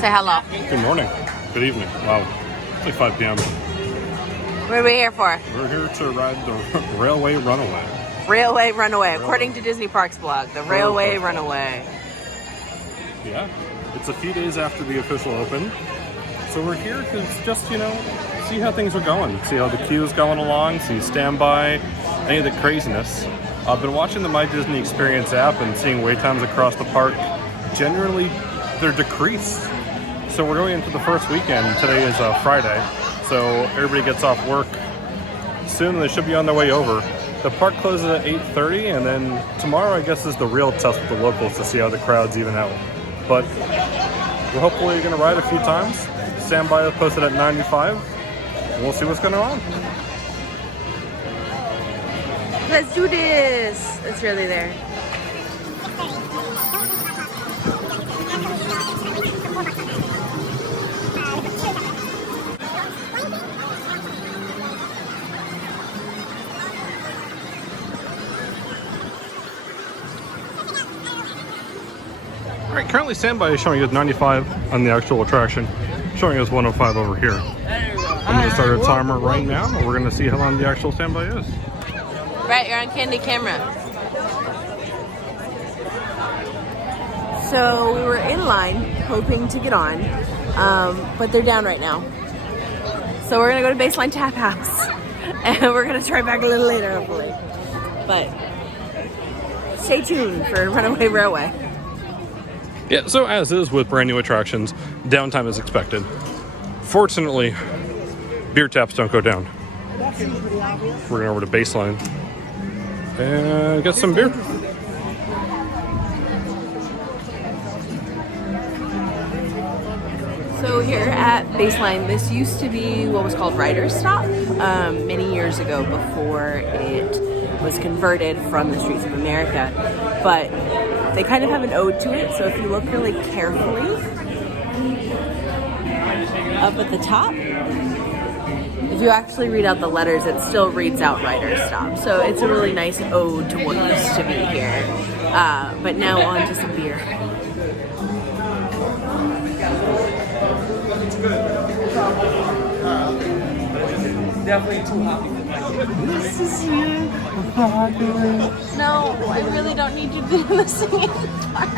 Say hello. Good morning. Good evening. Wow. It's like 5 p.m. What are we here for? We're here to ride the Railway Runaway. Railway Runaway, according to Disney Parks blog. The Railway Runaway. Yeah. It's a few days after the official open. So we're here to just, see how things are going. See how the queue is going along. See standby. Any of the craziness. I've been watching the My Disney Experience app and seeing wait times across the park. Generally, they're decreased. So we're going into the first weekend. Today is Friday, so everybody gets off work soon and they should be on their way over. The park closes at 8:30, and then tomorrow I guess is the real test with the locals to see how the crowds even out. But we're hopefully going to ride a few times. Standby is posted at 95, and we'll see what's going on. Let's do this. It's really there. Alright, currently standby is showing us 95 on the actual attraction, showing us 105 over here. I'm going to start a timer right now, and we're going to see how long the actual standby is. Right, you're on candid camera. So we were in line, hoping to get on, but they're down right now. So we're going to go to Baseline Tap House, and we're going to try back a little later, hopefully. But stay tuned for Runaway Railway. Yeah, so as is with brand new attractions, downtime is expected. Fortunately, beer taps don't go down. We're going over to Baseline and get some beer. So here at Baseline, this used to be what was called Rider's Stop many years ago before it was converted from the Streets of America. But they kind of have an ode to it, so if you look really carefully up at the top, if you actually read out the letters, it still reads out Rider's Stop. So it's a really nice ode to what used to be here. But now on to some beer. Definitely too happy. No, I really don't need you to do the singing part.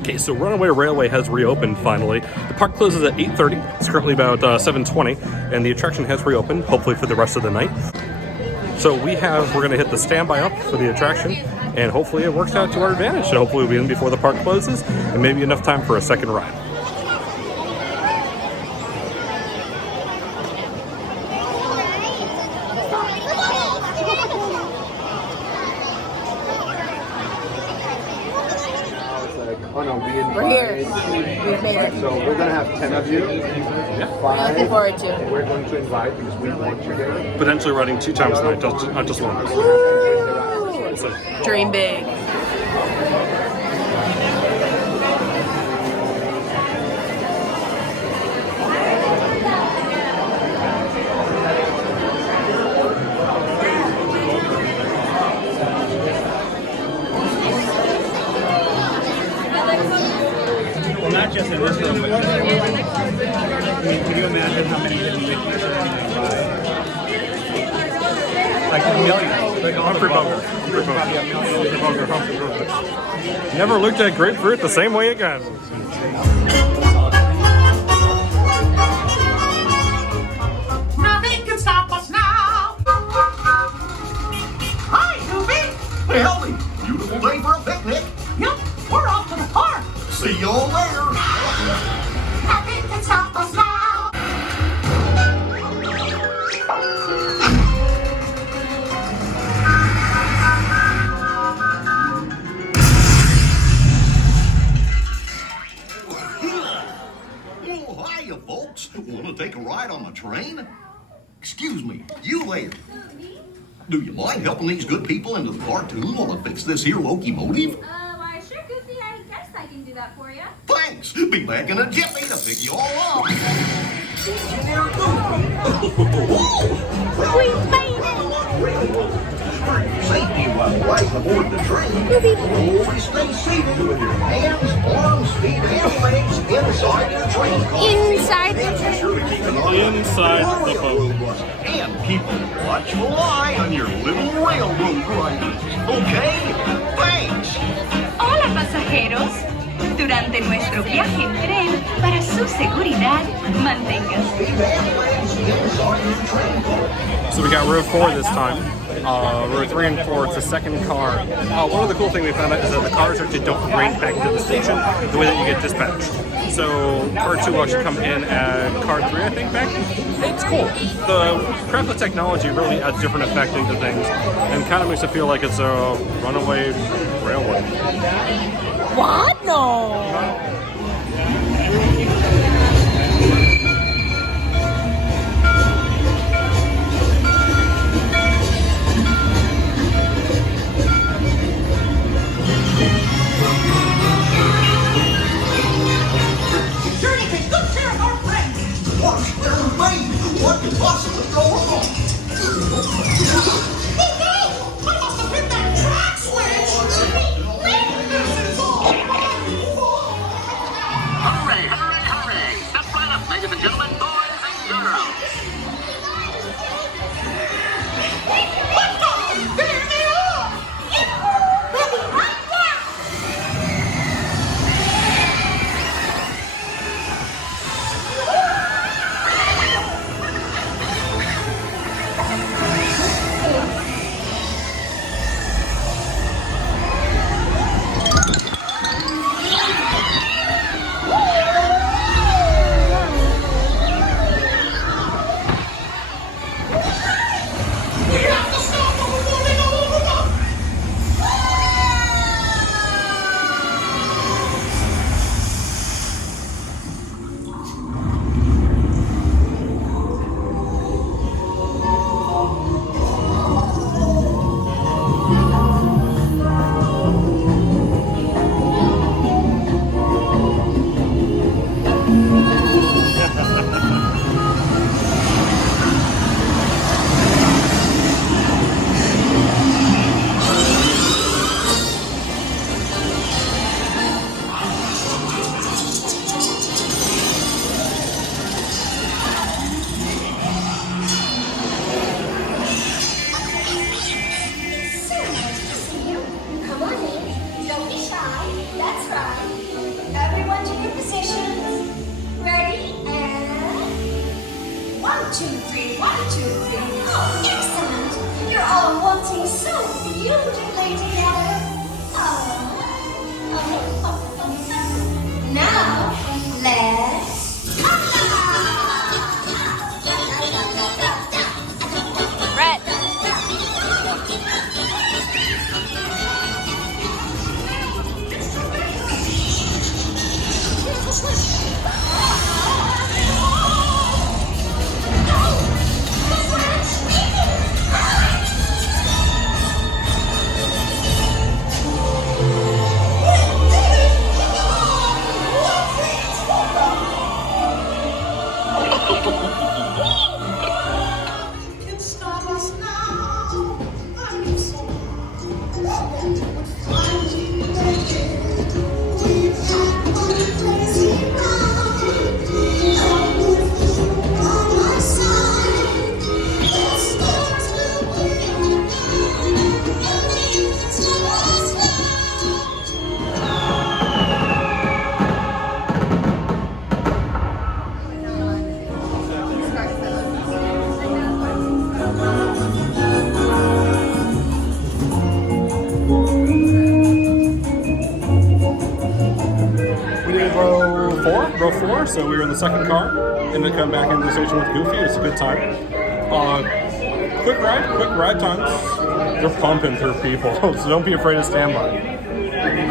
Okay, so Runaway Railway has reopened finally. The park closes at 8:30. It's currently about 7:20, and the attraction has reopened, hopefully for the rest of the night. So we're going to hit the standby up for the attraction, and hopefully it works out to our advantage. And hopefully we'll be in before the park closes, and maybe enough time for a second ride. We're here. We've made it. So we're going to have 10 of you. We're looking forward to it. We're going to invite because we want you there. Potentially riding 2 times tonight, not just once. So, Dream big. Well, not just in this room, but can you imagine how many different Mickeys are in like millions? Like Humphrey Bunker. Never looked at grapefruit the same way again. Well, hiya, folks. Want to take a ride on the train? Excuse me, you there. Do you mind helping these good people into the cartoon while I fix this here locomotive? Why, sure, Goofy. I guess I can do that for you. Thanks. Be back in a jiffy to pick you all up. We made it! Safety while riding aboard the train. Always stay seated with your hands, arms, feet, and legs inside the train car. Inside the Be sure to keep an eye Inside the boat. and keep a watchful eye on your little railroad riders. Okay? Thanks. Hola pasajeros. Durante nuestro viaje en tren, para su seguridad, manténganse. So we got row 4 this time. Row 3 and 4, it's the second car. One of the cool things we found out is that the cars actually don't range back into the station the way that you get dispatched. So car 2 will actually come in at car 3, I think, back. It's cool. The craftless technology really adds different effect into things and kind of makes it feel like it's a runaway railway. What? No. What could possibly go wrong? Hooray, hooray, hooray! Step right up, ladies and gentlemen, boys and girls. So we were in the second car, and then come back into the station with Goofy. It's a good time. Quick ride times. They're pumping through people, so don't be afraid to stand by.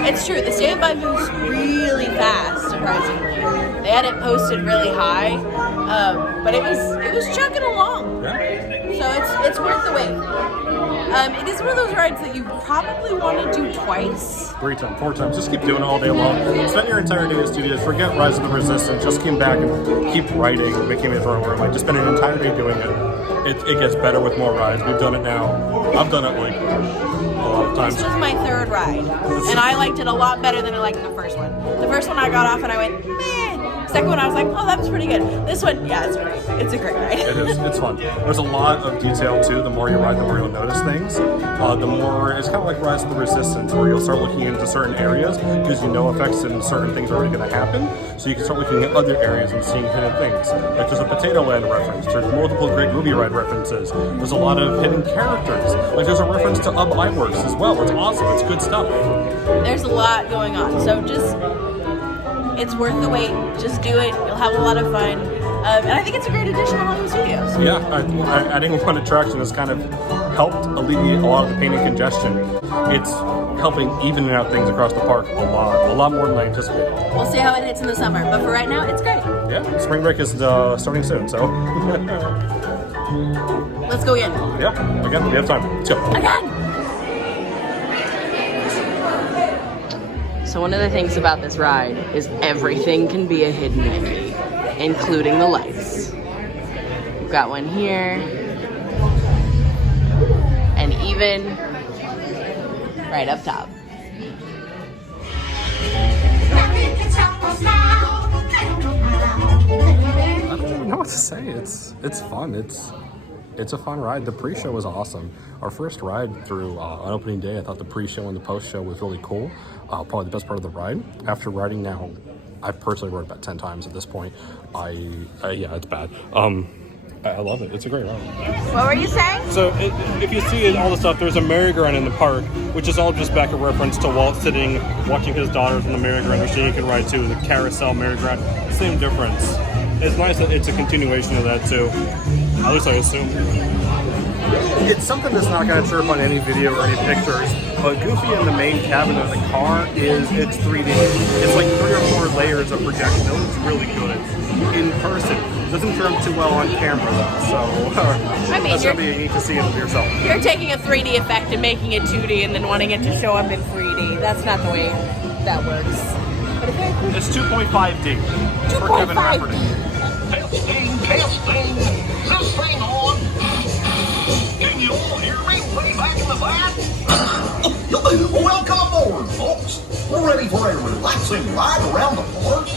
It's true. The standby moves really fast, surprisingly. They had it posted really high, but it was chugging along. Yeah. So it's worth the wait. It is one of those rides that you probably want to do twice. 3 times, 4 times. Just keep doing it all day long. Spend your entire day at studios. Forget Rise of the Resistance. Just come back and keep writing, making it through. Like just spend an entire day doing it. It gets better with more rides. We've done it now. I've done it like a lot of times. This was my 3rd ride, and I liked it a lot better than I liked the first one. The first one I got off and I went, meh. Second one I was like, oh, that was pretty good. This one, yeah, it's great. It's a great ride. It is. It's fun. There's a lot of detail too. The more you ride, the more you'll notice things. The more it's kind of like Rise of the Resistance, where you'll start looking into certain areas because you know effects and certain things are already going to happen. So you can start looking at other areas and seeing hidden things. Like there's a Potato Land reference. There's multiple Great Movie Ride references. There's a lot of hidden characters. Like there's a reference to Ub Iwerks as well. It's awesome. It's good stuff. There's a lot going on. So just, it's worth the wait. Just do it. You'll have a lot of fun. And I think it's a great addition to Hollywood Studios. Yeah, adding one attraction has kind of helped alleviate a lot of the pain and congestion. It's helping even out things across the park a lot more than I anticipated. We'll see how it hits in the summer, but for right now, it's great. Yeah, spring break is starting soon, so. Let's go again. Yeah, again, we have time. Let's go. Again! So one of the things about this ride is everything can be a hidden Mickey, including the lights. We've got one here, and even right up top. I don't even know what to say. It's fun. It's a fun ride. The pre-show was awesome. Our first ride through on opening day, I thought the pre-show and the post-show was really cool. Probably the best part of the ride. After riding now, I personally rode about 10 times at this point. Yeah, it's bad. I love it. It's a great ride. What were you saying? So if you see all the stuff, there's a merry-go-round in the park, which is all just back a reference to Walt sitting, watching his daughters in the merry-go-round, which he can ride too, the carousel merry-go-round. Same difference. It's nice that it's a continuation of that too. At least I assume. It's something that's not going to show up on any video or any pictures, but Goofy in the main cabin of the car it's 3D. It's like 3 or 4 layers of projection. It looks really good in person. It doesn't turn out too well on camera though, so I mean, that's going to be neat to see it yourself. You're taking a 3D effect and making it 2D and then wanting it to show up in 3D. That's not the way that works. But it's 2.5D for Kevin Rafferty. Testing. This thing on. Can you all hear me way back in the back? Welcome aboard, folks. We're ready for a relaxing ride around the park.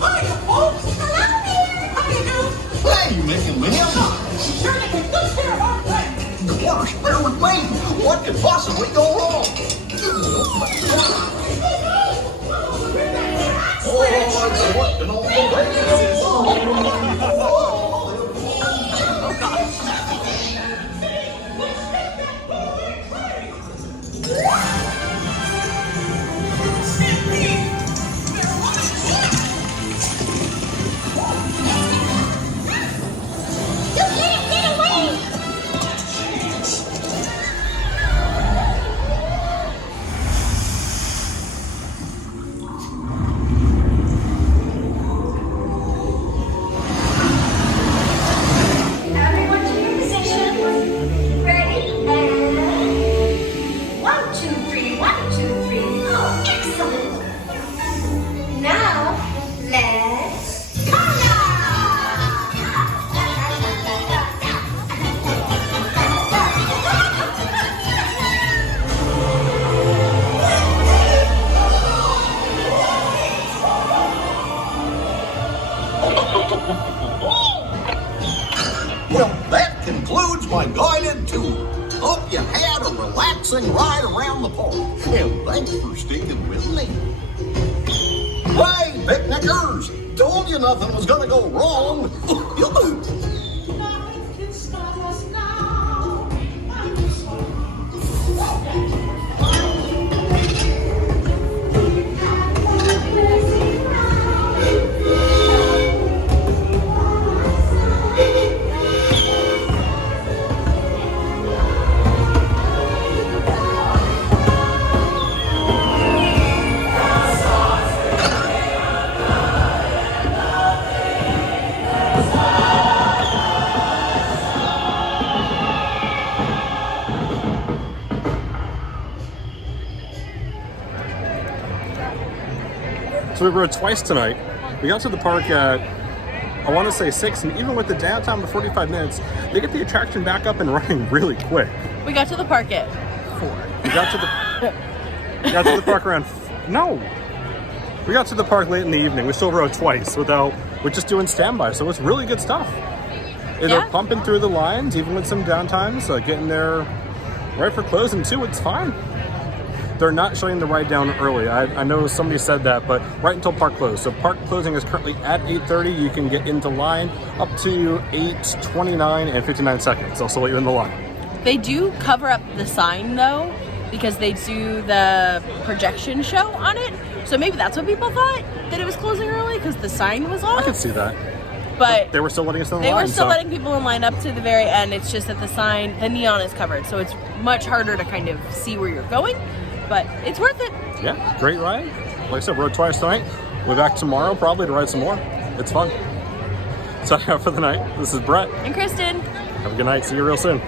Hi, folks. Hello there. Hey, Mickey and Minnie. You're making good care, aren't they? Gosh, bear with me. What could possibly go wrong? Oh, working all the way. Well, that concludes my guided tour. Hope you had a relaxing ride around the park, and thanks for sticking with me. Hey, picnickers! Told you nothing was gonna go wrong. Nothing can stop us now. we rode twice tonight. We got to the park at, I want to say 6, and even with the downtime of 45 minutes, they get the attraction back up and running really quick. We got to the park at 4. We got to the park around, no. We got to the park late in the evening. We still rode twice we're just doing standby, so it's really good stuff. And Yeah. they're pumping through the lines, even with some downtimes, getting there right for closing too, it's fine. They're not shutting the ride down early. I know somebody said that, but right until park close. So park closing is currently at 8:30. You can get into line up to 8:29 and 59 seconds. They'll still let you in the line. They do cover up the sign though, because they do the projection show on it. So maybe that's what people thought, that it was closing early because the sign was I off. could see that. But They were still letting us in the they line. were still so- letting people in line up to the very end. It's just that the neon is covered, so it's much harder to kind of see where you're going. But it's worth it. Yeah, great ride. Like I said, rode twice tonight. We'll be back tomorrow probably to ride some more. It's fun. Signing out for the night. This is Brett. And Kristen. Have a good night. See you real soon.